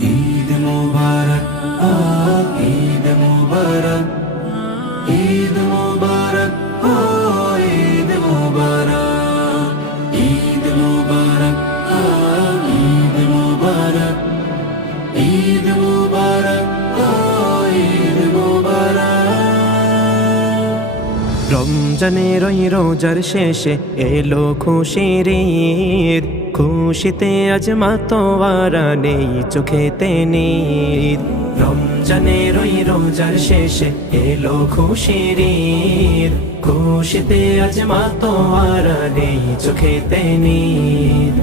ঈদ মুবারক, ঈদ মুবারক, ঈদ মুবারক, ঈদ মুবারক, ঈদ মুবারক, ঈদ মুবারক, ঈদ মুবারক, ঈদ মুবারক। রমজানের ওই রোজার শেষে এলো খুশির ঈদ, খুশিতে আজ মাতোয়ারা নেই চোখেতে নীর। রমজানের ওই রোজার শেষে এলো খুশির ঈদ, খুশিতে আজ মাতোয়ারা নেই চোখেতে নীর।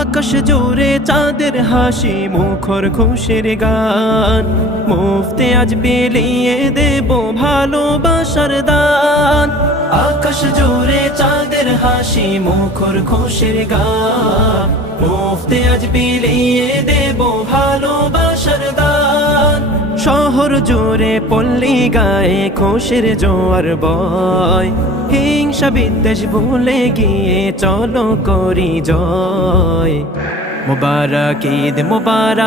আকাশ জুড়ে চাঁদের হাসি, মুখর খুশির গান, মুফতে আজ বিলিয়ে দেব ভালোবাসার দান। আকাশ জুড়ে চাঁদের হাসি, মুখর খুশির গান, মুফতে আজ বিলিয়ে দেব ভালোবাসার দান। শহর জুড়ে পল্লী গায়ে খুশির জোয়ার বয়, হিংসা বিদ্বেষ ভুলে গিয়ে চলো করি জয়। মুবারক ঈদ মুবারক,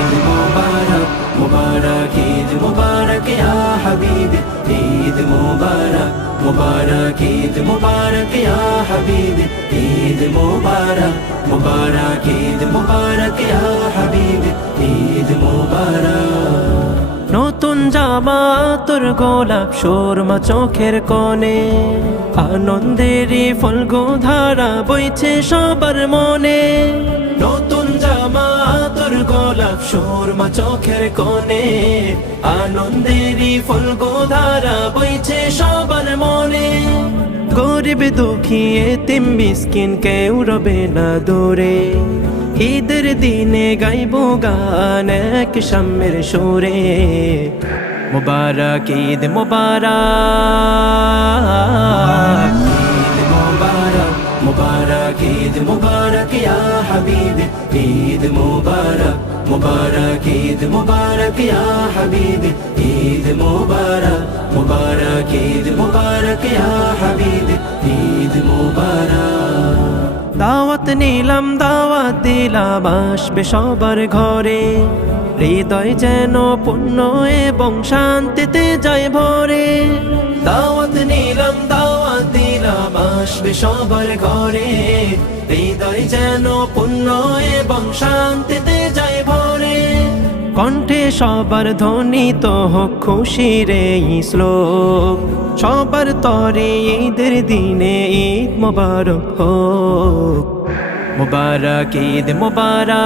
ঈদ মুবারক, মুবারক ঈদ মুবারক ইয়া হাবিবি, ঈদ মুবারক, মুবারক ঈদ মুবারক ইয়া হাবিবি, ঈদ মুবারক, মুবারক ঈদ মুবারক ইয়া হাবিবি, ঈদ মুবারক। নতুন জামা তোর গোলাপ সুরমা চোখের কোণে, আনন্দেরই ফলগো ধারা বইছে সবার মনে। নতুন জামা তোর গোলাপ সুরমা চোখের কোণে, আনন্দেরই ফলগো ধারা বইছে সবার মনে। গরিব দুঃখী এতিম মিসকিন কেউ রবে না দূরে, ঈদের দিনে গাইব গান এক সাম্যের সুরে। মুবারক ঈদ মুবারক, ঈদ মুবারক, মুবারক ঈদ মুবারক ইয়া হাবিবি, ঈদ মুবারক, মুবারক ঈদ মুবারক ইয়া হাবিবি, ঈদ মুবারক, মুবারক ঈদ মুবারক ইয়া হাবিবি, ঈদ মুবারক। দাওয়াত নিলাম দাওয়াত দিলাম আসবে সবার ঘরে, হৃদয় যেন পূর্ণ এবং শান্তিতে যায় ভরে। দাওয়াত নিলাম দাওয়াত দিলাম আসবে সবার ঘরে, হৃদয় যেন পূর্ণ এবং শান্তিতে যায় ভরে। কণ্ঠে সবার ধ্বনিত হোক খুশির এই শ্লোক, সবার তরে ঈদের দিনে ঈদ মুবারক হোক। মুবারক ঈদ মুবারক,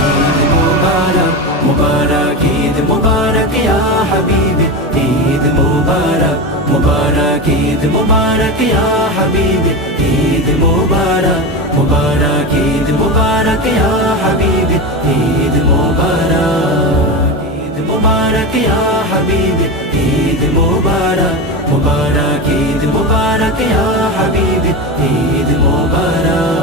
ঈদ মুবারক, মুবারক ঈদ মুবারক ইয়া হাবিবি, ঈদ মুবারক, মুবারক ঈদ মুবারক ইয়া হাবিবি, ঈদ মুবারক, মুবারক ঈদ মুবারক ইয়া হাবিবি, ঈদ মুবারক, ঈদ মুবারক ইয়া হাবিবি, ঈদ মুবারক, মুবারক ঈদ মুবারক ইয়া হাবিবি, ঈদ মুবারক।